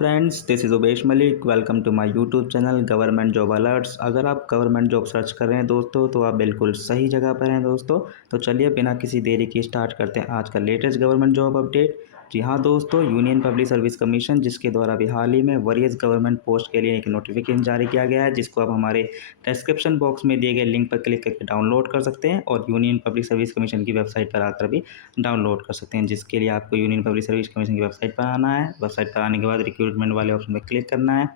Friends, this is Ubesh Malik. Welcome to my YouTube channel government job alerts. अगर आप government job search कर रहे हैं दोस्तों तो आप बिल्कुल सही जगह पर हैं दोस्तों। तो चलिए बिना किसी देरी के स्टार्ट करते हैं आज का लेटेस्ट गवर्नमेंट जॉब अपडेट। जी हाँ दोस्तों, यूनियन पब्लिक सर्विस कमीशन जिसके द्वारा अभी हाल ही में वरीयस गवर्नमेंट पोस्ट के लिए एक नोटिफिकेशन जारी किया गया है, जिसको आप हमारे डिस्क्रिप्शन बॉक्स में दिए गए लिंक पर क्लिक करके डाउनलोड कर सकते हैं और यूनियन पब्लिक सर्विस कमीशन की वेबसाइट पर आकर भी डाउनलोड कर सकते हैं। जिसके लिए आपको यूनियन पब्लिक सर्विस कमीशन की वेबसाइट पर आना है। वेबसाइट पर आने के बाद रिक्रूटमेंट वाले ऑप्शन पर क्लिक करना है।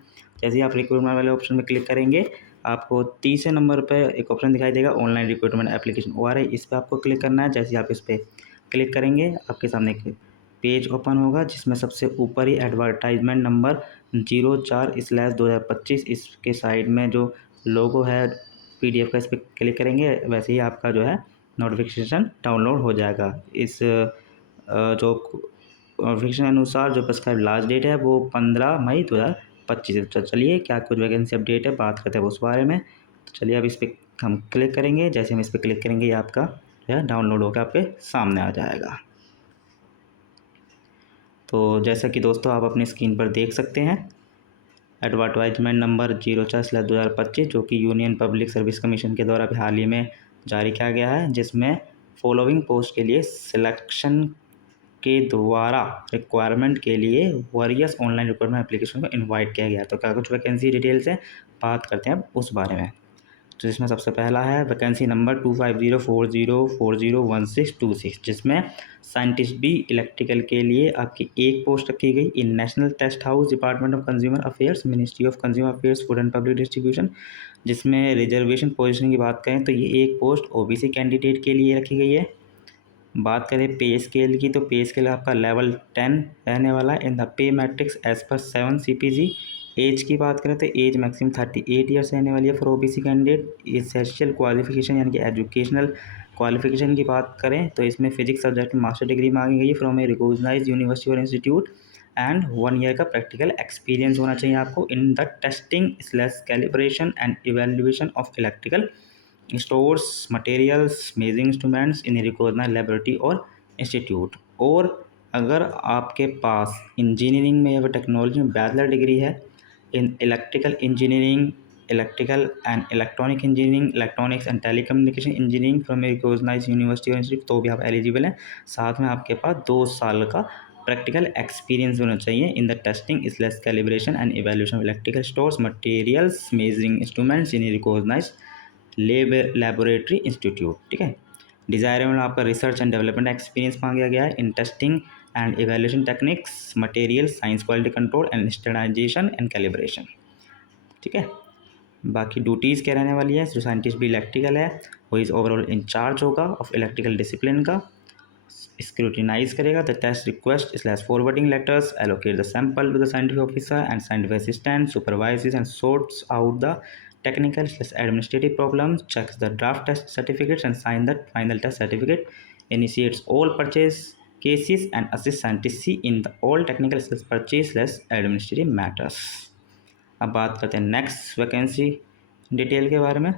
जैसे ही आप रिक्रूटमेंट वाले ऑप्शन पर क्लिक करेंगे, आपको तीसरे नंबर पर एक ऑप्शन दिखाई देगा ऑनलाइन रिक्रूटमेंट एप्लीकेशन ORI। इस पर आपको क्लिक करना है। जैसे ही आप इस पर क्लिक करेंगे, आपके सामने एक पेज ओपन होगा जिसमें सबसे ऊपर ही एडवर्टाइजमेंट नंबर 04/2025 इसके साइड में जो लोगो है PDF का, इस पर क्लिक करेंगे। वैसे ही आपका जो है नोटिफिकेशन डाउनलोड हो जाएगा। इस जो नोटिफिकेशन अनुसार जो प्रिस्क्राइब लास्ट डेट है वो 15 मई 2025 है। तो चलिए क्या कुछ वैकेंसी अपडेट है, बात करते हैं उस बारे में। तो चलिए अब इस पर हम क्लिक करेंगे। जैसे हम इस पर क्लिक करेंगे, ये आपका जो है डाउनलोड होकर आपके सामने आ जाएगा। तो जैसा कि दोस्तों आप अपनी स्क्रीन पर देख सकते हैं, एडवर्टाइजमेंट नंबर 04/2025 जो कि यूनियन पब्लिक सर्विस कमीशन के द्वारा हाल ही में जारी किया गया है, जिसमें फॉलोइंग पोस्ट के लिए सिलेक्शन के द्वारा रिक्वायरमेंट के लिए वरीयस ऑनलाइन रिक्रूटमेंट एप्लीकेशन को इनवाइट किया गया। तो क्या कुछ वैकेंसी डिटेल्स है, बात करते हैं अब उस बारे में। तो जिसमें सबसे पहला है वैकेंसी नंबर 250404011626, जिसमें साइंटिस्ट बी इलेक्ट्रिकल के लिए आपकी एक पोस्ट रखी गई in national test house, department of consumer affairs, ministry of consumer affairs, food and public distribution. जिसमें रिजर्वेशन पोजीशन की बात करें तो ये एक पोस्ट OBC कैंडिडेट के लिए रखी गई है। बात करें पे स्केल की, तो पे स्केल आपका लेवल 10 रहने वाला है in the pay matrix as per 7 CPG। As की बात करें तो एज मैक्सिमम 38 ईयर्स रहने वाली है for OBC candidate. Essential qualification यानी कि एजुकेशनल क्वालिफिकेशन की बात करें तो इसमें फिजिक्स सब्जेक्ट में मास्टर डिग्री मांगी गई है फ्रॉम ए रिकॉग्नाइज्ड यूनिवर्सिटी और इंस्टीट्यूट, एंड 1 ईयर का प्रैक्टिकल एक्सपीरियंस होना चाहिए आपको in the testing slash calibration and evaluation of electrical stores materials measuring instruments in recognised laboratory और इंस्टीट्यूट। और अगर आपके पास इंजीनियरिंग में या टेक्नोलॉजी में बैचलर डिग्री है in electrical engineering, electrical and electronic engineering, electronics and telecommunication engineering from a recognised university और institute, तो भी आप एलिजिबल हैं। साथ में आपके पास 2 साल का प्रैक्टिकल एक्सपीरियंस होना चाहिए in the testing slash calibration and evaluation of electrical stores materials measuring instruments in recognised laboratory institute. ठीक है। डिजायरेबल आपका रिसर्च एंड डेवलपमेंट एक्सपीरियंस मांगा गया है in testing and evaluation techniques, material science, quality control and standardisation and calibration. ठीक है। बाकी duties क्या रहने वाली है, जो साइंटिस्ट भी इलेक्ट्रिकल है वो इस ओवरऑल इंचार्ज होगा ऑफ इलेक्ट्रिकल डिसिप्लिन का, स्क्रूटिनाइज करेगा the test request slash forwarding letters, allocate the sample to the scientific officer and scientific assistant, supervises and sorts out the technical slash administrative problems, checks the draft test certificates and sign the final test certificate, initiates all purchase cases and assists scientists in the all technical slash purchase slash administrative matters। अब बात करते हैं next vacancy detail के बारे में।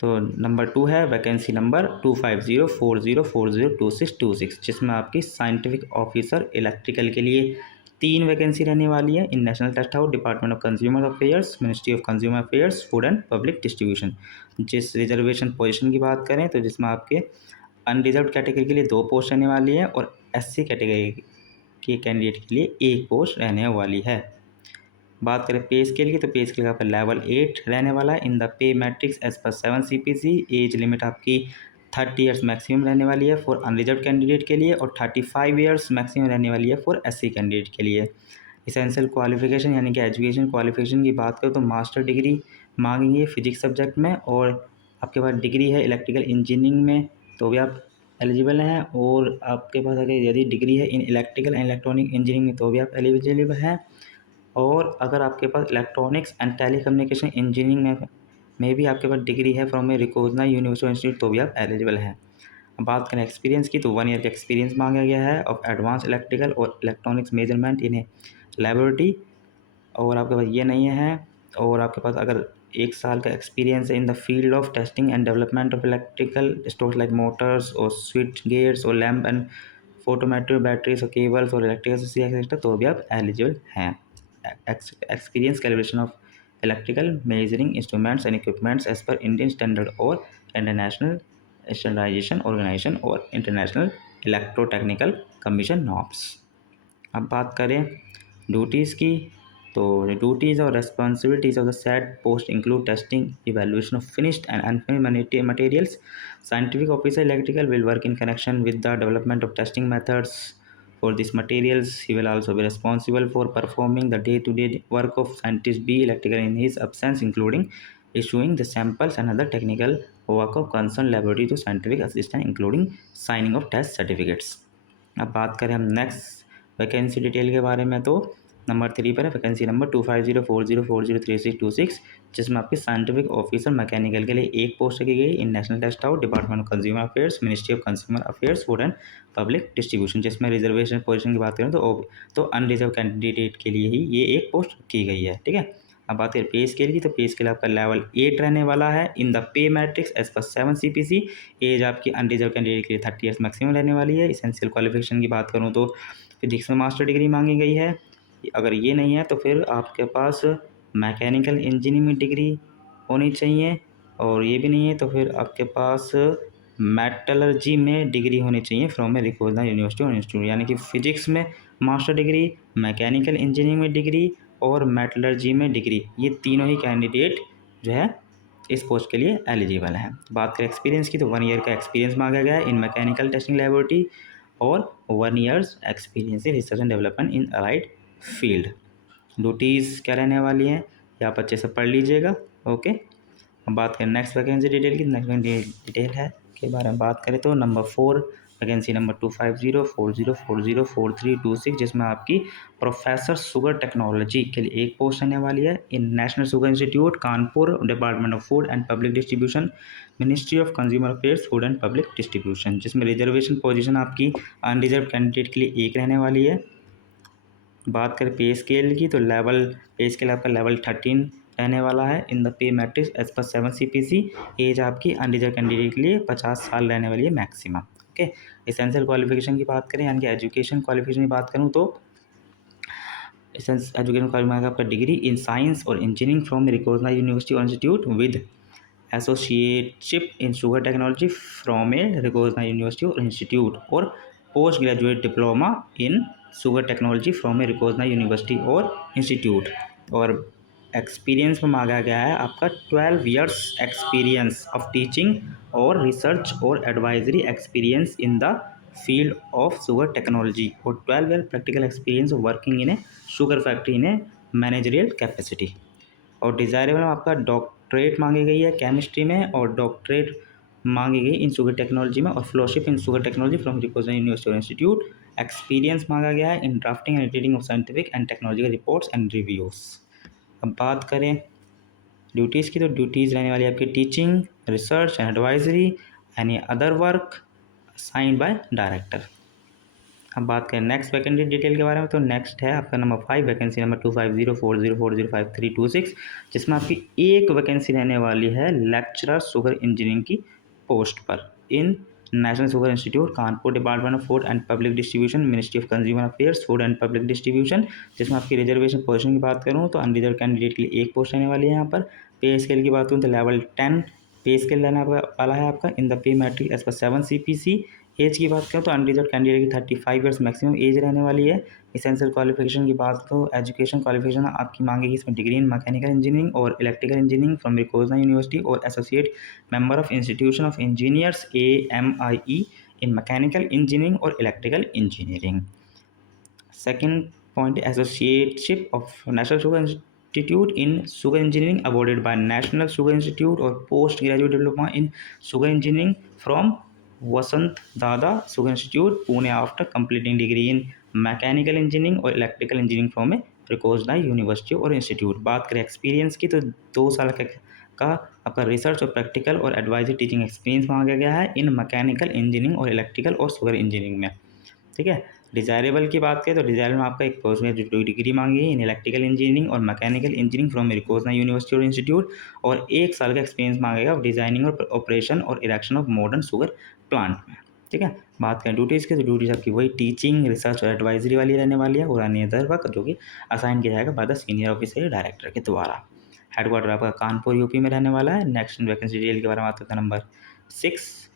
तो number 2 है vacancy number 250404022626, जिसमें आपकी साइंटिफिक ऑफिसर इलेक्ट्रिकल के लिए 3 वैकेंसी रहने वाली है in national test house, department of consumer affairs, ministry of consumer affairs, food and public distribution. जिस रिजर्वेशन पोजीशन की बात करें तो जिसमें आपके अनरिजर्व कैटेगरी के लिए 2 पोस्ट रहने वाली है और SC कैटेगरी के कैंडिडेट के लिए 1 पोस्ट रहने वाली है। बात करें पे स्केल की, तो पे स्केल का आपका लेवल 8 रहने वाला है in the pay matrix as per 7 CPC। Age limit आपकी 30 ईयर्स मैक्सिमम रहने वाली है फॉर अनरिजर्व कैंडिडेट के लिए और 35 ईयर्स मैक्सिमम रहने वाली है फॉर SC कैंडिडेट के लिए। इसेंशियल क्वालिफिकेशन यानी कि एजुकेशन क्वालिफिकेशन की बात करें तो मास्टर डिग्री मांगेंगे फिजिक्स सब्जेक्ट में, और आपके पास डिग्री है इलेक्ट्रिकल इंजीनियरिंग में तो भी आप एलिजिबल हैं, और आपके पास अगर यदि डिग्री है in electrical and electronic engineering में तो भी आप एलिजिबल हैं, और अगर आपके पास इलेक्ट्रॉनिक्स एंड टेलीकम्युनिकेशन इंजीनियरिंग में भी आपके पास डिग्री है from a recognised university institute तो भी आप एलिजिबल हैं। अब बात करें एक्सपीरियंस की, तो 1 ईयर का एक्सपीरियंस मांगा गया है ऑफ एडवांस इलेक्ट्रिकल और electronics measurement in a laboratory, और आपके पास ये नहीं है। और आपके पास अगर 1 साल का एक्सपीरियंस है in the field of testing and development of electrical stores like motors और स्विच गेयर्स और लैम्प एंड फोटोमेट्रिक बैटरीज और केबल्स और इलेक्ट्रिकल एक्सेट्रा, तो भी आप एलिजिबल हैं। Experience calibration of electrical measuring instruments and equipments as per Indian standard और international standardisation organisation और इंटरनेशनल इलेक्ट्रोटेक्निकल कमीशन नॉर्म्स। अब बात करें ड्यूटीज़ की, तो ड्यूटीज़ और responsibilities of the said post include testing, evaluation of finished and unfinished materials. Scientific officer electrical will work in connection with the development of testing methods for these materials. He will also be responsible for performing the day-to-day work of scientist B electrical in his absence, including issuing the samples and other technical work of concerned laboratory to scientific assistant, including signing of test certificates. अब बात करें हम next vacancy detail के बारे में, तो number 3 पर है वैकेंसी नंबर 2504040326, जिसमें आपकी साइंटिफिक ऑफिसर मैकेनिकल के लिए एक पोस्ट रखी गई in national test house, department of consumer affairs, ministry of consumer affairs, food and public distribution. जिसमें रिजर्वेशन पोजीशन की बात करें तो अनरिजर्व कैंडिडेट के लिए ही ये एक पोस्ट की गई है। ठीक है, अब बात करें पे स्केल की, तो पे स्केल आपका लेवल 8 रहने वाला है in the pay matrix as per 7 CPC। Age आपकी अनरिजर्व कैंडिडेट के लिए 30 ईयर्स मैक्सिमम रहने वाली है। इसेंशियल क्वालिफिकेशन की बात करूँ तो फिजिक्स में मास्टर डिग्री मांगी गई है। अगर ये नहीं है तो फिर आपके पास मैकेनिकल इंजीनियरिंग में डिग्री होनी चाहिए, और ये भी नहीं है तो फिर आपके पास मेटलर्जी में डिग्री होनी चाहिए फ्रॉम ए रिकॉग्नाइज्ड यूनिवर्सिटी और इंस्टीट्यूट। यानी कि फिजिक्स में मास्टर डिग्री, मैकेनिकल इंजीनियरिंग में डिग्री और मेटलर्जी में डिग्री, ये तीनों ही कैंडिडेट जो है इस पोस्ट के लिए एलिजिबल हैं। बात करें एक्सपीरियंस की, तो 1 ईयर का एक्सपीरियंस मांगा गया है इन मैकेनिकल टेस्टिंग लैबोरेटरी और 1 years experience in research and development in allied field. Duties क्या रहने वाली हैं ये आप अच्छे से पढ़ लीजिएगा। ओके, अब बात करें नेक्स्ट वैकेंसी डिटेल की। नेक्स्ट डिटेल है के बारे में बात करें तो नंबर 4 वैकेंसी नंबर 250404043226, जिसमें आपकी प्रोफेसर शुगर टेक्नोलॉजी के लिए एक पोस्ट रहने वाली है in national sugar institute Kanpur, department of food and public distribution, ministry of consumer affairs, food and public distribution. जिसमें रिजर्वेशन पोजीशन आपकी अनरिजर्व कैंडिडेट के लिए एक रहने वाली है। बात करें पे स्केल की, तो पे स्केल आपका लेवल 13 रहने वाला है in the pay matrix as per 7 CPC। Age आपकी अनरिजर्व कैंडिडेट के लिए 50 साल रहने वाली है मैक्सिमम। ओके, एसेंशियल क्वालिफिकेशन की बात करें यानी कि एजुकेशन क्वालिफिकेशन की बात करूँ तो एजुकेशन क्वालिफिकेशन आपका डिग्री इन साइंस और इंजीनियरिंग फ्रॉम रिकॉग्नाइज्ड यूनिवर्सिटी और institute with associateship in sugar technology from a recognised university और इंस्टीट्यूट, और post graduate diploma in sugar technology from a recognised university और इंस्टीट्यूट। और experience में मांगा गया है आपका 12 ईयर्स एक्सपीरियंस ऑफ टीचिंग और रिसर्च और advisory experience in the field of sugar technology, और 12 year practical experience of working in A sugar factory in A managerial capacity. और डिज़ायरेबल में आपका डॉक्टरेट मांगी गई है केमिस्ट्री में, और डॉक्टरेट मांगी गई इन शुगर टेक्नोलॉजी में, और fellowship in sugar technology from recognised university और इंस्टीट्यूट। एक्सपीरियंस मांगा गया है in drafting and editing of scientific and technological reports and reviews. अब बात करें ड्यूटीज़ की, तो ड्यूटीज़ रहने वाली आपकी teaching, research and advisory, any other work signed by director. अब बात करें नेक्स्ट वैकेंसी डिटेल के बारे में, तो नेक्स्ट है आपका नंबर 5 वैकेंसी नंबर 250404053326, जिसमें आपकी एक वैकेंसी रहने वाली है लेक्चरर शुगर इंजीनियरिंग की पोस्ट पर in national sugar institute Kanpur, department of food and public distribution, ministry of consumer affairs, food and public distribution. जिसमें आपकी रिजर्वेशन पोजीशन की बात करूँ तो अनरिजर्व कैंडिडेट के लिए एक पोस्ट रहने वाली है यहाँ पर। पे स्केल की बात करूँ तो लेवल 10 पे स्केल रहने वाला है आपका in the pay matrix as per 7 CPC। As की बात करें तो अनरिजर्व कैंडिडेट की 35 ईयर्स मैक्सिमम एज रहने वाली है। एसेंशियल क्वालिफिकेशन की बात तो एजुकेशन क्वालिफिकेशन आपकी मांगेगी इसमें डिग्री इन मैकेनिकल इंजीनियरिंग और electrical engineering from recognised university और associate member of institution of engineers AMIE in mechanical engineering और electrical engineering. Second point, associateship of national sugar institute in sugar engineering awarded by national sugar institute, और post graduate diploma in sugar engineering from Vasant Dada sugar institute Pune after completing degree in mechanical engineering और electrical engineering from a recognised university और institute. बात करें experience की, तो 2 साल का आपका रिसर्च और प्रैक्टिकल और एडवाइजरी टीचिंग एक्सपीरियंस मांगा गया है इन मैकेनिकल इंजीनियरिंग और इलेक्ट्रिकल और शुगर इंजीनियरिंग में। ठीक है, डिज़ायरेबल की बात करें तो डिज़ायरेबल में आपका एक पोस्ट ग्रेजुएट डिग्री मांगी है इन इलेक्ट्रिकल इंजीनियरिंग और mechanical engineering from recognised university और इंस्टीट्यूट, और 1 साल का एक्सपीरियंस मांगेगा डिज़ाइनिंग और ऑपरेशन और erection of modern sugar plant में। ठीक है। बात करें ड्यूटीज़ की, तो ड्यूटीज़ आपकी वही टीचिंग, रिसर्च और एडवाइजरी वाली रहने वाली है और अन्य अदर वर्क जो कि असाइन किया जाएगा बाय द सीनियर ऑफिसर या डायरेक्टर के द्वारा। हेडक्वार्टर आपका कानपुर यूपी में रहने वाला है। नेक्स्ट वैकेंसी डिटेल के बारे में बात करते हैं। नंबर 6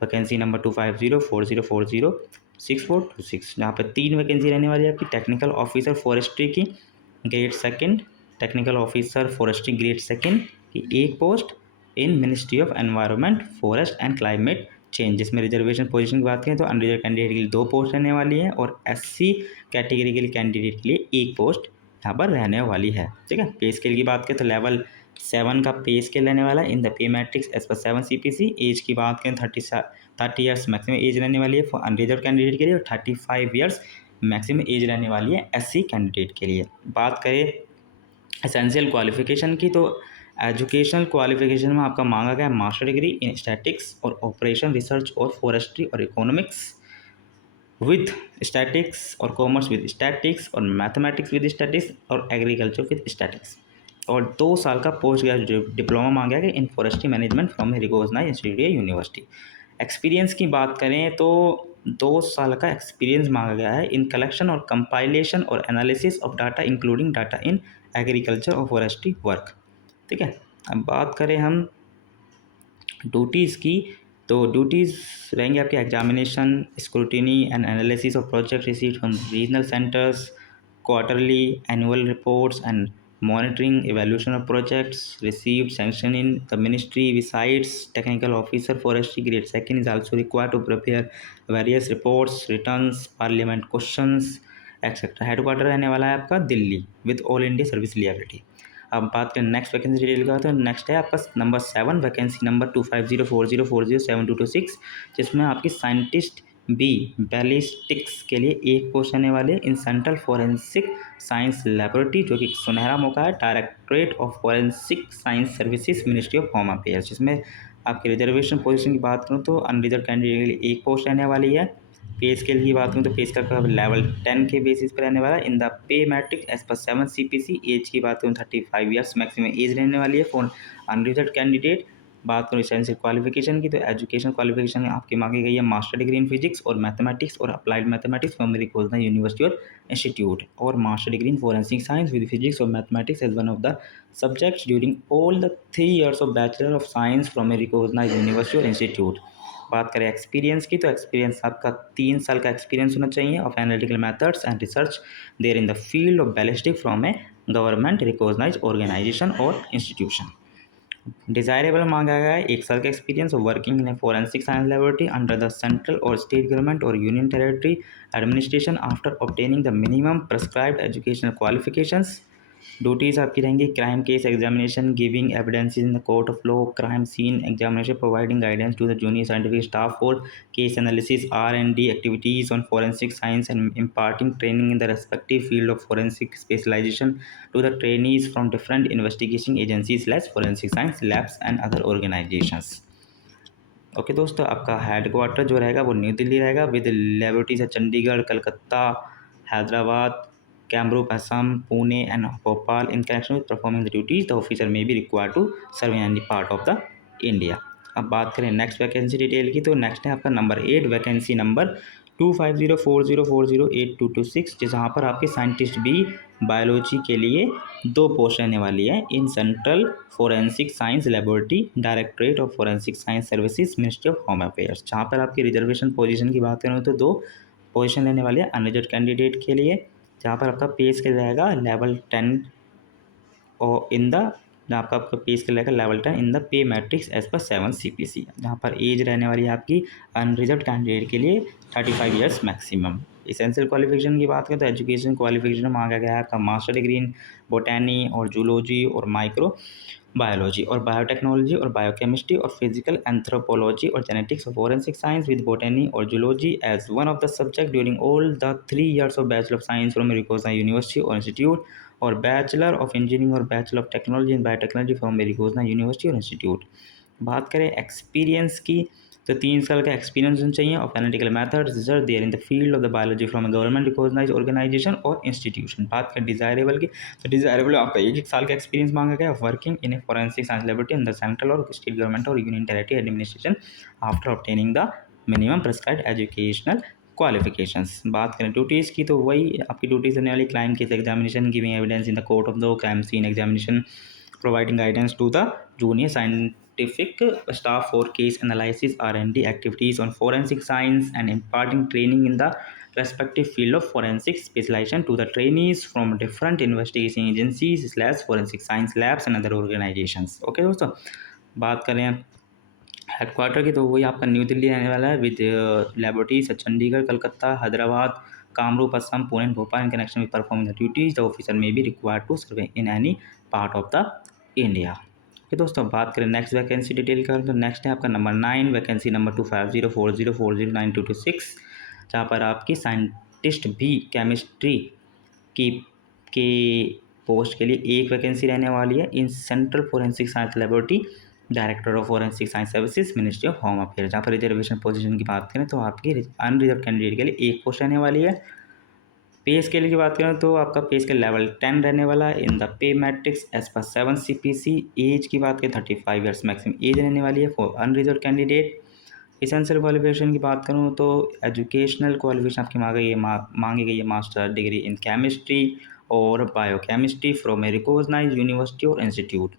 वैकेंसी नंबर 25040406 जहाँ पर 3 वैकेंसी रहने वाली है आपकी टेक्निकल ऑफिसर फॉरेस्ट्री की grade second, technical officer forestry grade second की एक post in ministry of environment forest and climate change. जिसमें रिजर्वेशन पोजीशन की बात करें तो अनरिजर्व कैंडिडेट के लिए 2 पोस्ट रहने वाली है और एससी कैटेगरी के लिए कैंडिडेट के लिए 1 पोस्ट यहाँ पर रहने वाली है। ठीक है। पे स्केल की बात करें तो लेवल 7 का पे स्केल रहने वाला है in the pay matrix as per 7 CPC। As की बात करें 30 ईयर्स मैक्सिमम एज रहने वाली है फॉर अनरिजर्व कैंडिडेट के लिए और 35 ईयर्स मैक्सिमम एज रहने वाली है एससी कैंडिडेट के लिए। बात करें एसेंशियल क्वालिफिकेशन की, तो एजुकेशनल क्वालिफिकेशन में आपका मांगा गया मास्टर डिग्री इन स्टैटिक्स और ऑपरेशन रिसर्च और फॉरेस्ट्री और इकोनॉमिक्स विद स्टैटिक्स और कॉमर्स विद स्टैटिक्स और मैथमेटिक्स विद स्टैटिक्स और एग्रीकल्चर विद स्टैटिक्स और 2 साल का पोस्ट ग्रेजुएट डिप्लोमा मांगा गया in forestry management from recognised institute university. Experience की बात करें तो 2 साल का एक्सपीरियंस मांगा गया है इन कलेक्शन और कंपाइलेशन और analysis of data including data in agriculture और फॉरेस्ट्री वर्क। ठीक है। अब बात करें हम ड्यूटीज़ की, तो ड्यूटीज़ रहेंगे आपके examination, scrutiny and analysis of project received from regional centres, quarterly annual reports and monitoring evaluation of projects received sanction in the ministry. Besides technical officer forestry grade second is also required to prepare various reports, returns, parliament questions etc. Headquarter रहने वाला है आपका Delhi with all India service liability. अब बात करें next vacancy detail का, तो next है आपका नंबर 7 वैकेंसी नंबर 250404072226 जिसमें आपकी साइंटिस्ट बी बैलिस्टिक्स के लिए 1 पोस्ट आने वाले in central forensic science laboratory जो कि सुनहरा मौका है directorate of forensic science services ministry of home affairs. जिसमें आपकी रिजर्वेशन पोजीशन की बात करूँ तो अनरिजर्व कैंडिडेट के लिए 1 पोस्ट रहने वाली है। पे स्केल की बात करूँ तो पे स्केल का लेवल 10 के बेसिस पर रहने वाला है in the pay matrix as per 7 CPC। As की बात करूँ 35 ईयर्स मैक्सिमम एज रहने वाली है फॉर अनरिजर्व कैंडिडेट। बात करूँ एसेंशियल क्वालिफिकेशन की, तो एजुकेशन क्वालिफिकेशन में आपकी मांगी गई है मास्टर डिग्री इन फिजिक्स और मैथमेटिक्स और applied mathematics from recognised university और इंस्टीट्यूट और master degree in forensic science with physics और mathematics as one of the subjects during all the 3 years of bachelor of science from recognised university और institute. बात करें experience की, तो experience आपका 3 साल का एक्सपीरियंस होना चाहिए of analytical methods and research there in the field of ballistic from a government recognised organisation और इंस्टीट्यूशन। डिजायरेबल मांगा गया है 1 साल का experience of working in a forensic science laboratory under the central और स्टेट गवर्नमेंट और union territory administration after obtaining the minimum prescribed educational qualifications. Duties आपकी रहेंगी crime case examination, giving evidences in the court of law, crime scene examination, providing guidance to the junior scientific staff for case analysis, R&D activities on forensic science and imparting training in the respective field of forensic specialization to the trainees from different investigation agencies, forensic science labs and other organizations। Okay दोस्तों, आपका headquarter जो रहेगा वो new Delhi रहेगा with laboratories है Chandigarh, Calcutta, Hyderabad, Kamrup, Assam, Pune and Bhopal. In connection with performing the duties the officer may be required to serve in any part of the India. अब बात करें नेक्स्ट वैकेंसी डिटेल की, तो नेक्स्ट है आपका नंबर 8 वैकेंसी नंबर 250404082226 जहाँ पर आपके साइंटिस्ट बी बायोलॉजी के लिए 2 पोस्ट रहने वाली है in central forensic science laboratory directorate of forensic science services ministry of home affairs. जहाँ पर आपकी रिजर्वेशन पोजीशन की बात करें तो 2 पोजीशन रहने वाली है अनरिजर्व कैंडिडेट के लिए, जहाँ पर आपका पे स्केल रहेगा लेवल 10 और इन द जहाँ पर आपका पे स्केल रहेगा level 10 in the pay matrix as per 7 CPC। जहाँ पर एज रहने वाली है आपकी अनरिजर्व कैंडिडेट के लिए 35 ईयर्स मैक्सिमम। एसेंशियल क्वालिफिकेशन की बात करें तो एजुकेशन क्वालिफिकेशन मांगा गया है आपका मास्टर डिग्री इन बोटैनी और जूलॉजी और माइक्रो बायोलॉजी और बायोटेक्नोलॉजी और बायोकेमिस्ट्री और फिजिकल एंथ्रोपोलॉजी और जेनेटिक्स और फोरेंसिक साइंस विद बोटनी और zoology as one of the subject during all the 3 years of bachelor of science from मेरिकोजना university और इंस्टीट्यूट और बैचलर ऑफ इंजीनियरिंग और bachelor of technology in biotechnology from मेरिकोजना university और institute. बात करें experience की, तो 3 साल का एक्सपीरियंस होना चाहिए of analytical method research there in the field of the biology from government recognised organisation और इंस्टीट्यूशन। बात करें डिजायरेबल की, तो डिजायरेबल आपका 1 साल का एक्सपीरियंस मांगा गया working in a forensic science laboratory in the central और स्टेट गवर्नमेंट और union territory administration after obtaining the minimum prescribed educational qualifications. बात करें ड्यूटीज़ की तो वही आपकी ड्यूटीज़ रहने वाली client case examination, giving evidence in the court of the crime scene examination, providing guidance to the junior scientific staff for case analysis, R&D activities on forensic science, and imparting training in the respective field of forensic specialization to the trainees from different investigation agencies / forensic science labs and other organizations। Okay दोस्तों, बात करें headquarter की तो वही आपका new Delhi रहने वाला है with laboratories Chandigarh, Calcutta, Hyderabad, Kamrup, Assam, Pune and Bhopal. In connection with performing the duties the officer may be required to serve in any part of the India. Okay दोस्तों, बात करें नेक्स्ट वैकेंसी डिटेल का तो नेक्स्ट है आपका नंबर 9, वैकेंसी नंबर 250404092226, जहाँ पर आपकी साइंटिस्ट बी केमिस्ट्री की के पोस्ट के लिए एक वैकेंसी रहने वाली है in central forensic science laboratory, director of forensic science services, ministry of home affair. जहाँ पर रिजर्वेशन पोजीशन की बात करें तो आपकी अनरिजर्व कैंडिडेट के लिए एक पोस्ट रहने वाली है। पे स्केल की बात करें तो आपका पे स्केल लेवल 10 रहने वाला है in the pay matrix as per 7 CPC। As की बात करें 35 ईयर्स मैक्सिमम एज रहने वाली है for unreserved candidate. Essential qualification की बात करूँ तो एजुकेशनल क्वालिफिकेशन आपकी मांगी गई है मास्टर डिग्री इन केमिस्ट्री और biochemistry from a recognised university और इंस्टीट्यूट,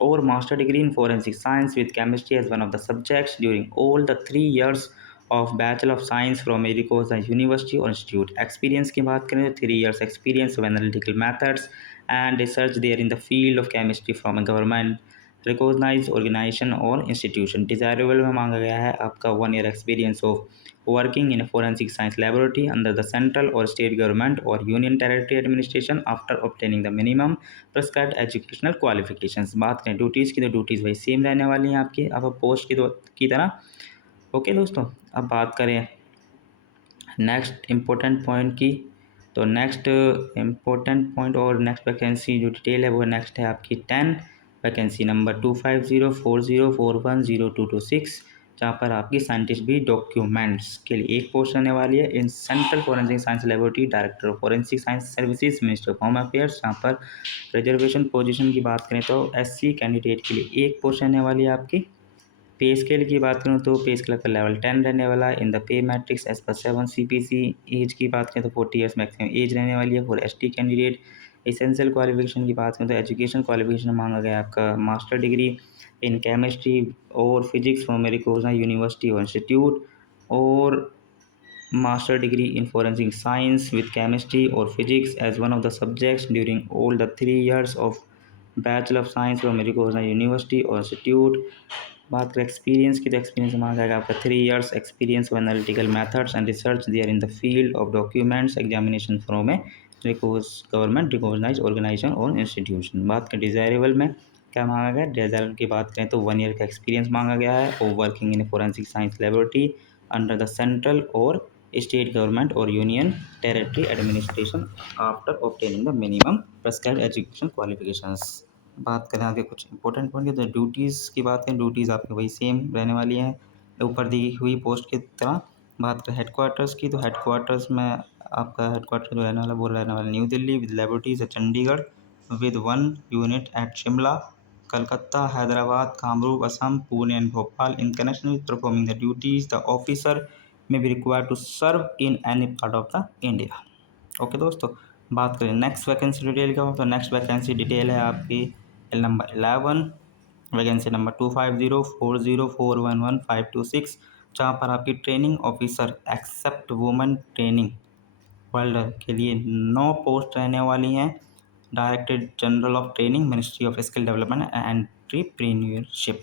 और master degree in forensic science with chemistry as one of the subjects during all the 3 years of bachelor of science from a recognised university और institute. Experience की बात करें तो 3 years experience of analytical methods and research there in the field of chemistry from a government recognised organisation और institution. Desirable में मांगा गया है आपका 1 year experience of working in a forensic science laboratory under the central or state government or union territory administration after obtaining the minimum prescribed educational qualifications। बात करें duties की तो ड्यूटीज़ वही सेम रहने वाली हैं आपकी अब पोस्ट की तरह। ओके दोस्तों, अब बात करें नेक्स्ट इम्पोर्टेंट पॉइंट की तो नेक्स्ट इम्पोर्टेंट पॉइंट और नेक्स्ट वैकेंसी जो डिटेल है वो नेक्स्ट है आपकी 10, वैकेंसी नंबर 250404102226, जहाँ पर आपकी साइंटिस्ट भी डॉक्यूमेंट्स के लिए एक पोस्ट रहने वाली है in central forensic science laboratory, director of forensic science services, ministry of home affairs. जहाँ पर रिजर्वेशन पोजीशन की बात करें तो SC कैंडिडेट के लिए एक पोस्ट रहने वाली है आपकी। पे स्केल की बात करूँ तो पे स्केल का लेवल 10 रहने वाला है in the pay matrix as per 7 CPC। As की बात करें तो 40 years मैक्सिमम एज रहने वाली है for ST candidate. Essential qualification की बात करें तो एजुकेशन क्वालिफिकेशन मांगा गया आपका मास्टर डिग्री इन केमिस्ट्री और physics from a recognised university और इंस्टीट्यूट, और master degree in forensic science with chemistry और physics as one of the subjects during all the 3 years of bachelor of science from a recognised university और institute. बात करें experience की तो experience मांगा जाएगा आपका 3 years experience of analytical methods and research there in the field of documents examination from a government recognised organisation और institution. बात करें डिजायरेबल में क्या मांगा गया, डिजायरेबल की बात करें तो 1 year का एक्सपीरियंस मांगा गया है और working in forensic science laboratory under the central और स्टेट गवर्नमेंट और union territory administration after obtaining the minimum prescribed education qualifications. बात करें आगे कुछ इंपॉर्टेंट पॉइंट की तो ड्यूटीज़ की बात करें, ड्यूटीज़ आपकी वही सेम रहने वाली हैं ऊपर दी हुई पोस्ट की तरह। बात करें हेडक्वार्टर्स की तो हेडक्वार्टर्स में आपका हेडक्वार्टर जो रहने वाला वो रहने वाला New Delhi with laboratories Chandigarh with 1 unit at Shimla, Calcutta, Hyderabad, Kamrup, Assam, Pune and Bhopal. In connection with performing the duties the officer may be required to serve in any part of the India. Okay दोस्तों, बात करें नेक्स्ट वैकेंसी डिटेल का तो नेक्स्ट वैकेंसी डिटेल है आपकी number 11, vacancy number 250404115526, जहाँ पर आपकी training officer except women training world के लिए 9 पोस्ट रहने वाली हैं। Director general of training, ministry of skill development and entrepreneurship.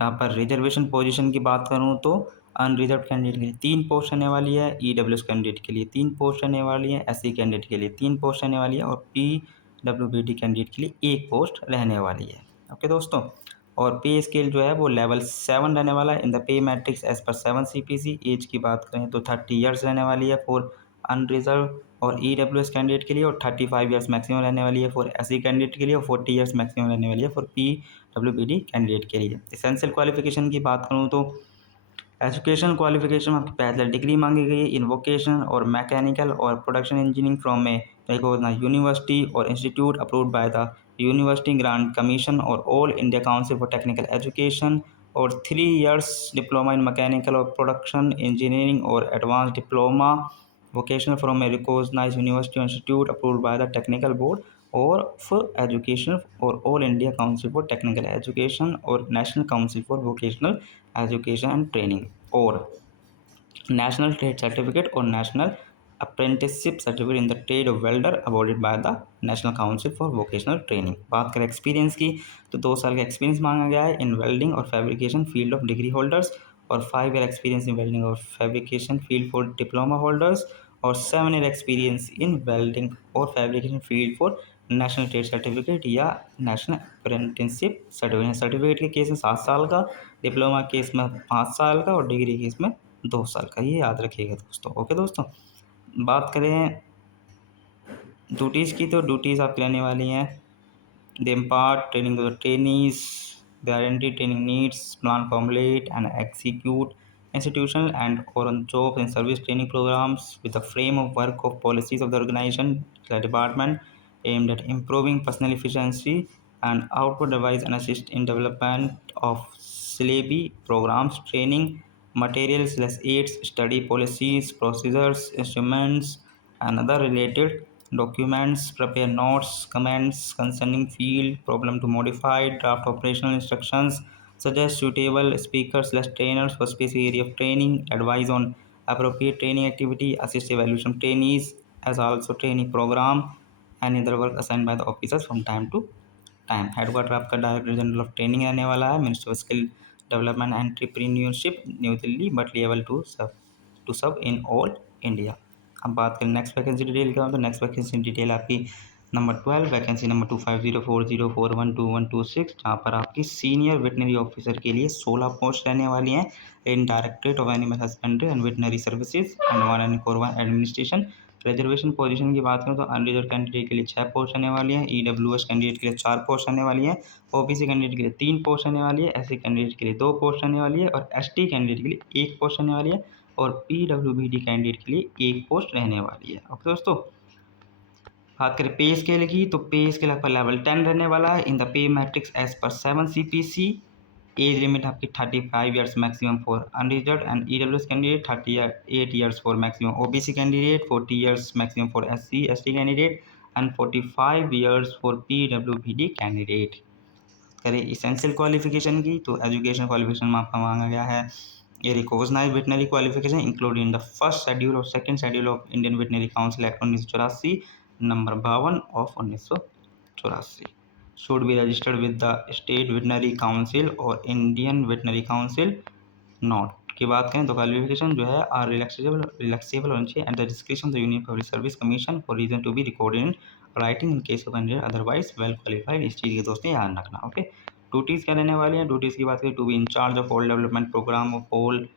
यहाँ पर रिजर्वेशन पोजीशन की बात करूँ तो अनरिजर्व कैंडिडेट के लिए 3 पोस्ट रहने वाली है, EWS कैंडिडेट के लिए 3 पोस्ट रहने वाली है, SC कैंडिडेट के लिए 3 पोस्ट रहने वाली है और PWBD कैंडिडेट के लिए 1 पोस्ट रहने वाली है। ओके दोस्तों, और पे स्केल जो है वो लेवल 7 रहने वाला है in the pay matrix as per 7 CPC। As की बात करें तो 30 years रहने वाली है फॉर अनरिजर्व और EWS कैंडिडेट के लिए, और 35 years मैक्सिमम रहने वाली है फॉर SC कैंडिडेट के लिए, और 40 years मैक्सिमम रहने वाली है फॉर PWBD कैंडिडेट के लिए। एसेंशियल क्वालिफिकेशन की बात करूँ तो एजुकेशन क्वालिफिकेशन आपकी बैचलर डिग्री मांगी गई इन वोकेशन और मैकेनिकल और production engineering from a university और institute approved by the university grant commission और all India council for technical education और 3 years diploma in mechanical or production engineering or advanced diploma vocational from a recognized university or institute approved by the technical board or for education or all India Council for Technical Education or National Council for Vocational Education and Training or national trade certificate or national apprenticeship certificate in the trade of welder awarded by the national council for vocational training. बात करें experience की तो 2 साल का experience मांगा गया है इन welding और fabrication field of degree holders और 5 ईयर एक्सपीरियंस इन वेल्डिंग और fabrication field for diploma holders और 7 ईयर एक्सपीरियंस इन वेल्डिंग और fabrication field for national trade certificate या नेशनल अप्रेंटिसशिप सर्टिफिकेट। सर्टिफिकेट के केस में 7 साल का, डिप्लोमा केस में 5 साल का और डिग्री केस में 2 साल का, ये याद रखिएगा दोस्तों। ओके दोस्तों, बात करें ड्यूटीज़ की तो ड्यूटीज़ आपकी रहने वाली हैं the impart training to the trainees, the identity training needs, plan formulate and execute institutional and or on job and service training programs with the frame of work of policies of the organization, the department aimed at improving personnel efficiency and output advise and assist in development of syllabi programs, training materials, aids, study policies, procedures, instruments, and other related documents, prepare notes, comments concerning field problem to modify, draft operational instructions, suggest suitable speakers/trainers for specific area of training, advise on appropriate training activity, assist evaluation of trainees, as also training program and other work assigned by the officers from time to time. Headquarter आपका director general of training रहने वाला है, minister of skill development and entrepreneurship, new Delhi, but level two सब in all India. अब बात करें next vacancy detail का, तो नेक्स्ट वैकेंसी डिटेल आपकी नंबर 12 वैकेंसी नंबर 250404122126, जहाँ पर आपकी सीनियर वेटनरी ऑफिसर के लिए 16 पोस्ट रहने वाली हैं in directorate of animal husbandry and veterinary services and वन एंड कोरवन एडमिनिस्ट्रेशन। रिजर्वेशन पोजीशन की बात करें तो अनरिजर्व कैंडिडेट के लिए 6 पोस्ट रहने वाली हैं, ईडब्ल्यूएस कैंडिडेट के लिए 4 पोस्ट रहने वाली हैं, ओबीसी कैंडिडेट के लिए 3 पोस्ट रहने वाली है, एससी कैंडिडेट के लिए 2 पोस्ट रहने वाली है और एसटी कैंडिडेट के लिए 1 पोस्ट रहने वाली है और पीडब्ल्यूबीडी कैंडिडेट के लिए 1 पोस्ट रहने वाली है। ओके दोस्तों, बात करें पे स्केल की तो पे स्केल आपका लेवल 10 रहने वाला है in the pay matrix as per 7 CPC। Age limit आपकी 35 years maximum for unreserved and EWS candidate, 38 years for maximum OBC candidate, 40 years maximum for SC ST candidate and 45 years for PWBD candidate. करें essential qualification की तो education qualification में आपका मांगा गया है ये recognised veterinary qualification including in the first schedule और second schedule of Indian veterinary council act 1984 number 52 of 1984, should be registered with the state veterinary council और इंडियन वेटनरी काउंसिल नॉट की बात करें तो क्वालिफिकेशन जो है आर रिलैक्सेबल होनी चाहिए at the discretion of the union public service commission for reason to be recorded in writing in case of candidate otherwise well qualified. इस चीज़ के दोस्तों ध्यान रखना। ओके, ड्यूटीज़ क्या रहने वाली हैं, ड्यूटीज़ की बात करें to be in charge of all development programme of all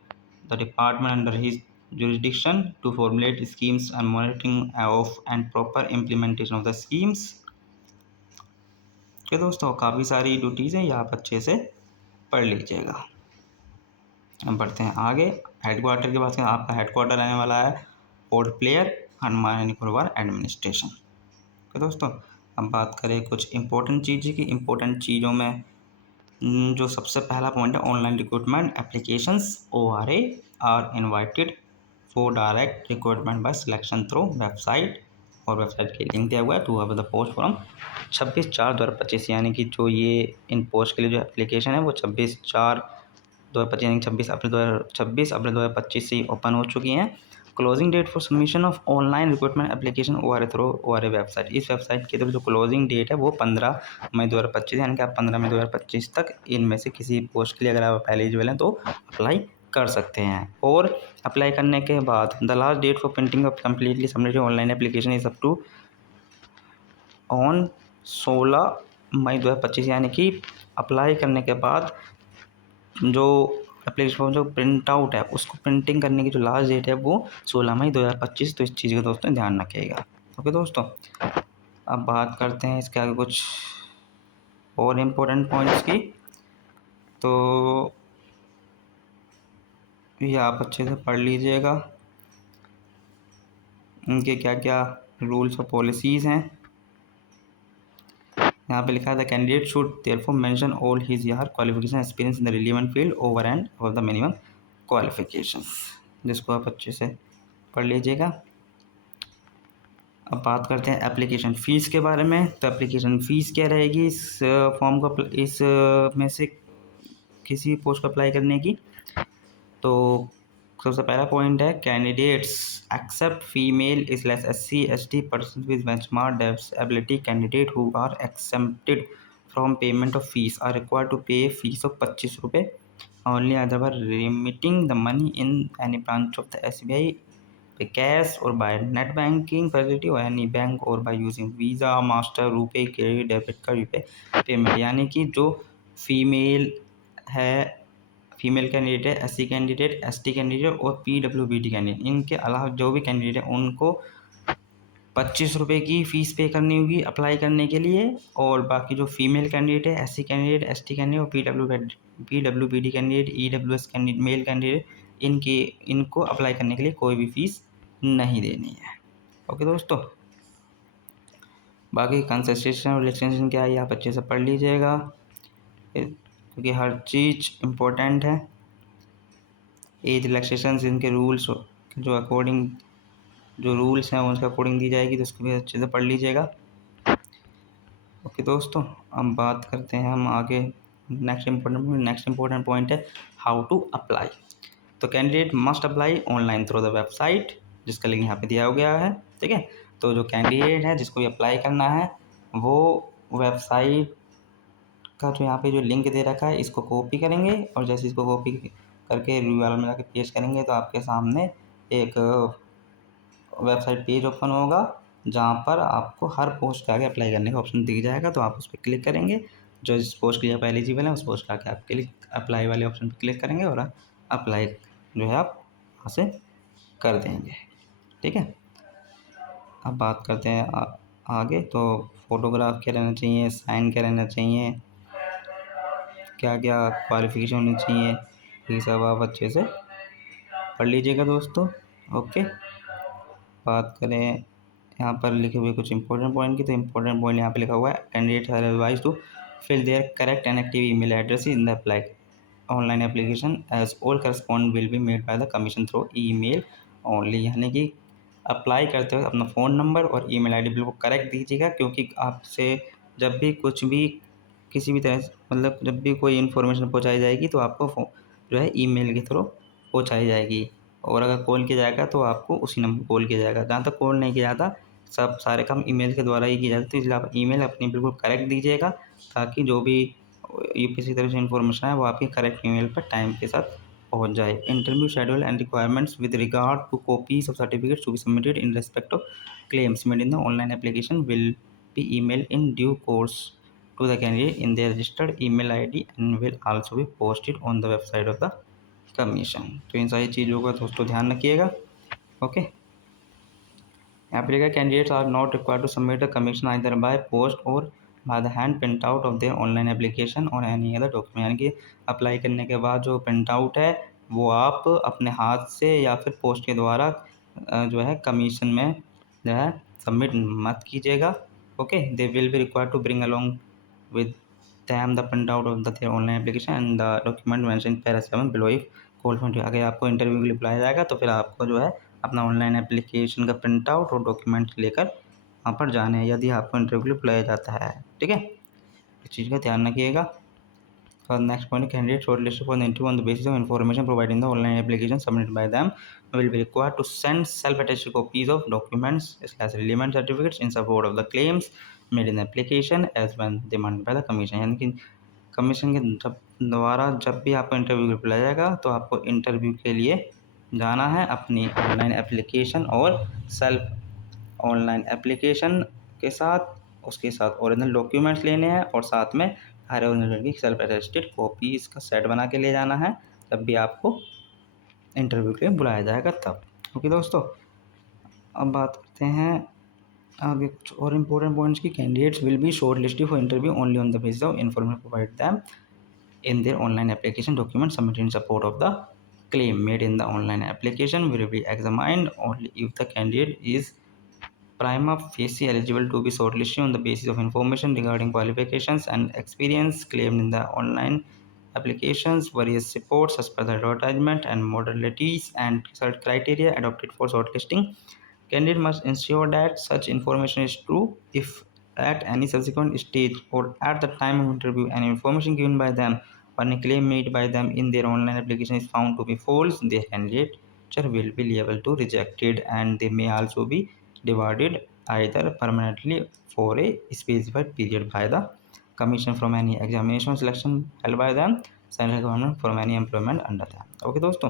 the department under his jurisdiction to formulate schemes and monitoring of and proper implementation of the schemes। के दोस्तों काफ़ी सारी ड्यूटीज़ हैं, ये आप अच्छे से पढ़ लीजिएगा। अब बढ़ते हैं आगे। हेडक्वार्टर की बात करें, आपका हेडक्वार्टर रहने वाला है port player Hanuman Nicobar administration. तो दोस्तों अब बात करें कुछ इंपॉर्टेंट चीज़ें की। इंपॉर्टेंट चीज़ों में जो सबसे पहला पॉइंट है online recruitment applications ORA are invited for direct recruitment by selection through website, और वेबसाइट के लिंक दिया हुआ है to have the post from 26/4/2025, यानी कि जो ये इन पोस्ट के लिए जो एप्लीकेशन है वो 26/4/2025 यानी 26 अप्रैल 2025 से ओपन हो चुकी हैं। Closing date for submission of online recruitment application ORA through ORA website, इस वेबसाइट की तरफ जो क्लोजिंग डेट है वो 15 मई 2025, यानी कि आप 15 मई 2025 तक इनमें से किसी पोस्ट के लिए अगर आप एलिजिबल हैं तो अप्लाई कर सकते हैं। और अप्लाई करने के बाद the last date for printing of completely submitted online application is up to on 16 May 2025, यानी कि अप्लाई करने के बाद जो एप्लीकेशन फॉर्म जो प्रिंट आउट है उसको प्रिंटिंग करने की जो लास्ट डेट है वो 16 मई 2025। तो इस चीज़ का दोस्तों ध्यान रखिएगा। ओके दोस्तों, अब बात करते हैं इसके आगे कुछ और इम्पोर्टेंट पॉइंट्स की। तो ये आप अच्छे से पढ़ लीजिएगा, इनके क्या क्या रूल्स और पॉलिसीज़ हैं। यहाँ पे लिखा है the candidate should therefore mention all his या her qualification experience in the relevant field over and above the minimum qualifications, जिसको आप अच्छे से पढ़ लीजिएगा। अब बात करते हैं एप्लीकेशन फ़ीस के बारे में। तो एप्लीकेशन फ़ीस क्या रहेगी इस फॉर्म को इस में से किसी पोस्ट को अप्लाई करने की। तो सबसे पहला पॉइंट है candidates except female is SC ST person with benchmark disability candidate who are excepted from payment of fees are required to pay fees of 25 रुपये only either remitting the money in any branch of the SBI by cash or by net banking facility or any bank or by using Visa, Master, RuPay credit debit card यूपे payment. यानी कि जो female है, female candidate है, SC candidate, ST candidate और PWBD candidate, इनके अलावा जो भी कैंडिडेट है उनको 25 रुपये की फ़ीस पे करनी होगी अप्लाई करने के लिए। और बाकी जो फीमेल कैंडिडेट है, SC कैंडिडेट, ST कैंडिडेट और PWBD candidate, EWS candidate, male candidate, इनको अप्लाई करने के लिए कोई भी फ़ीस नहीं देनी है। ओके दोस्तों, बाकी कंसेशन और रिलैक्सेशन क्या है आप अच्छे से पढ़ लीजिएगा, क्योंकि हर चीज़ इम्पोर्टेंट है। एज रिलैक्सेशन इनके रूल्स जो अकॉर्डिंग जो रूल्स हैं उसके अकॉर्डिंग दी जाएगी, तो उसको भी अच्छे से पढ़ लीजिएगा। ओके दोस्तों, अब बात करते हैं हम आगे नेक्स्ट इम्पोर्टेंट पॉइंट है हाउ टू अप्लाई। तो candidate must apply online through the website, जिसका लिंक यहाँ पे दिया गया है। ठीक है, तो जो कैंडिडेट है जिसको भी अप्लाई करना है वो वेबसाइट का जो यहाँ पे जो लिंक दे रखा है इसको कॉपी करेंगे, और जैसे इसको कॉपी करके URL में जाके पेस्ट करेंगे तो आपके सामने एक वेबसाइट पेज ओपन होगा जहाँ पर आपको हर पोस्ट के आगे अप्लाई करने का ऑप्शन दिख जाएगा। तो आप उस पर क्लिक करेंगे, जो इस पोस्ट के लिए आप एलिजिबल है उस पोस्ट के आगे आप क्लिक अप्लाई वाले ऑप्शन पर क्लिक करेंगे और अप्लाई जो है आप वहाँ से कर देंगे। ठीक है, अब बात करते हैं आगे। तो फ़ोटोग्राफ क्या रहना चाहिए, साइन क्या रहना चाहिए, क्या क्या क्वालिफिकेशन होनी चाहिए, ये सब आप अच्छे से पढ़ लीजिएगा दोस्तों। ओके, बात करें यहाँ पर लिखे हुए कुछ इंपॉर्टेंट पॉइंट की, तो इंपॉर्टेंट पॉइंट यहाँ पे लिखा हुआ है candidate are advised to fill their correct and active email address in the apply online application as all correspond will be made by the commission through email only. यानी कि अप्लाई करते वक्त अपना फ़ोन नंबर और ईमेल आईडी बिल्कुल correct दीजिएगा, क्योंकि आपसे जब भी कुछ भी किसी भी तरह मतलब जब भी कोई इन्फॉर्मेशन पहुँचाई जाएगी तो आपको जो है ईमेल के थ्रू पहुँचाई जाएगी, और अगर कॉल किया जाएगा तो आपको उसी नंबर कॉल किया जाएगा। जहाँ तक कॉल नहीं किया जाता, सब सारे काम ईमेल के द्वारा ही किए जाते हैं, तो इसलिए आप ईमेल अपनी बिल्कुल करेक्ट दीजिएगा, ताकि जो भी किसी तरह से इन्फॉर्मेशन है वो आपकी करेक्ट ईमेल पर टाइम के साथ पहुंच जाए। Interview schedule and requirements with regard to copies of certificates to be submitted in respect of claims made in the online application will be email in due course to the candidate in their registered email ID and will also be posted on the website of the commission। तो इन सारी चीज़ों का दोस्तों ध्यान रखिएगा। Okay, यहाँ पर लिखा candidates are not required to submit the commission either by post और by the hand print out of their online application और एनी अदर डॉक्यूमेंट। यानी कि अप्लाई करने के बाद जो प्रिंट आउट है वो आप अपने हाथ से या फिर पोस्ट के द्वारा जो है कमीशन में जो है सबमिट मत कीजिएगा। Okay, they will be required to bring along with them the printout of their online application and the document mentioned in para 7 below if call for। अगर आपको इंटरव्यू के लिए बुलाया जाएगा तो फिर आपको जो है अपना ऑनलाइन एप्लीकेशन का प्रिंट आउट और डॉक्यूमेंट लेकर वहाँ पर जाने हैं, यदि आपको इंटरव्यू के लिए बुलाया जाता है। ठीक है, इस चीज़ का ध्यान रखिएगा। Next point, candidate shortlisted for the interview on the basis of information provided in the online application submitted by them will be required to send self-attested copies of documents / relevant certificates in support of the claims made in the application as when demanded by the commission। यानी कि commission के द्वारा जब भी आपको interview के लिए बुलाया जाएगा तो आपको इंटरव्यू के लिए जाना है अपनी ऑनलाइन एप्लीकेशन और सेल्फ ऑनलाइन एप्लीकेशन के साथ, उसके साथ ओरिजिनल डॉक्यूमेंट्स लेने हैं और साथ में हर ओरिजिनल की सेल्फ अटेस्टेड कॉपीज़ का सेट बना के ले जाना है जब भी आपको इंटरव्यू के लिए बुलाया जाएगा तब। ओके दोस्तों, अब बात करते हैं आगे कुछ और इम्पोर्टेंट पॉइंट्स की। Candidates will be short listed for interview only on the basis of information provide them in their online application document submitted in support of the claim made in the online application will be examined only if the candidate is prima facie eligible to be shortlisted on the basis of information regarding qualifications and experience claimed in the online applications, various reports as per the advertisement, and modalities and result criteria adopted for shortlisting. Candidate must ensure that such information is true. If at any subsequent stage or at the time of interview any information given by them or any claim made by them in their online application is found to be false, their candidature will be liable to rejected, and they may also be debarred either permanently for a specified period by the commission from any examination or selection held by them, central government from any employment under them. Okay दोस्तों,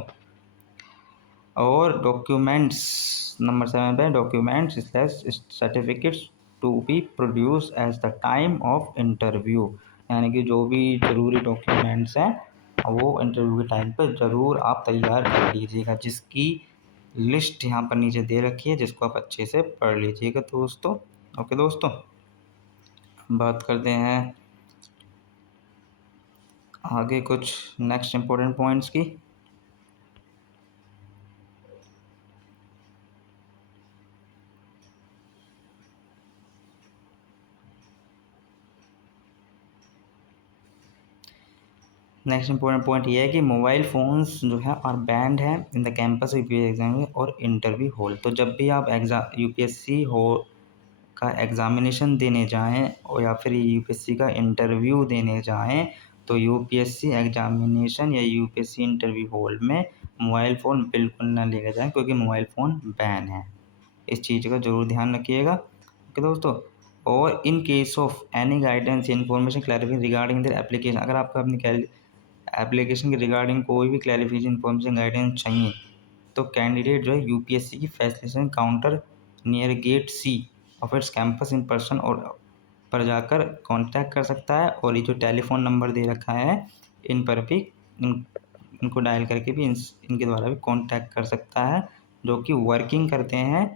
और documents number 7 पे documents slash certificates to be produce as the time of interview, यानी कि जो भी ज़रूरी documents हैं वो इंटरव्यू के टाइम पर ज़रूर आप तैयार कर लीजिएगा, जिसकी लिस्ट यहाँ पर नीचे दे रखी है, जिसको आप अच्छे से पढ़ लीजिएगा दोस्तों। ओके दोस्तों, बात करते हैं आगे कुछ नेक्स्ट इम्पोर्टेंट पॉइंट्स की। नेक्स्ट इंपॉर्टेंट पॉइंट ये है कि मोबाइल फ़ोन्स जो है और बैंड है in the campus UPSC exam और इंटरव्यू हॉल। तो जब भी आप यूपीएससी हो का एग्ज़ामिनेशन देने जाएं और या फिर यूपीएससी का इंटरव्यू देने जाएं, तो यूपीएससी एग्ज़ामिनेशन या यूपीएससी इंटरव्यू हॉल में मोबाइल फ़ोन बिल्कुल ना लेकर जाएं, क्योंकि मोबाइल फ़ोन बैन है। इस चीज़ का ज़रूर ध्यान रखिएगा। ओके दोस्तों, और इन case of any guidance information clarification regarding their application, अगर आपको अपनी एप्लीकेशन के रिगार्डिंग कोई भी क्लैरिफिकेशन इन्फॉर्मेशन गाइडेंस चाहिए, तो कैंडिडेट जो है यूपीएससी की facilitation counter near gate C of its campus in person और पर जाकर कांटेक्ट कर सकता है। और ये जो टेलीफोन नंबर दे रखा है इन पर भी इनको डायल करके भी इनके द्वारा भी कांटेक्ट कर सकता है, जो कि वर्किंग करते हैं,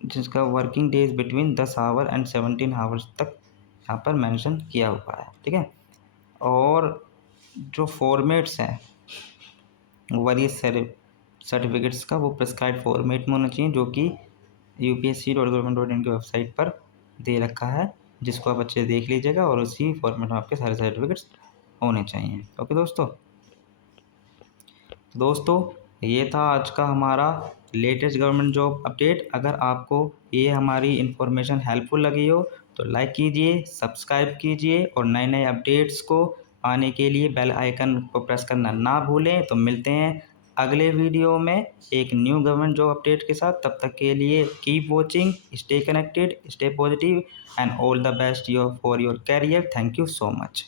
जिसका working days between 10 our and 17 hours तक यहाँ पर मेंशन किया हुआ है। ठीक है, और जो फॉर्मेट्स हैं वेरियस सर्टिफिकेट्स का, वो प्रिस्क्राइब फॉर्मेट में होना चाहिए, जो कि upsc.government.in की वेबसाइट पर दे रखा है, जिसको आप अच्छे से देख लीजिएगा, और उसी फॉर्मेट में आपके सारे सर्टिफिकेट्स होने चाहिए। ओके दोस्तों, ये था आज का हमारा लेटेस्ट गवर्नमेंट जॉब अपडेट। अगर आपको ये हमारी इन्फॉर्मेशन हेल्पफुल लगी हो तो लाइक कीजिए, सब्सक्राइब कीजिए, और नए नए अपडेट्स को पाने के लिए बेल आइकन को प्रेस करना ना भूलें। तो मिलते हैं अगले वीडियो में एक न्यू गवर्नमेंट जॉब अपडेट के साथ। तब तक के लिए keep watching, stay connected, stay positive, and all the best for your career. Thank you so much.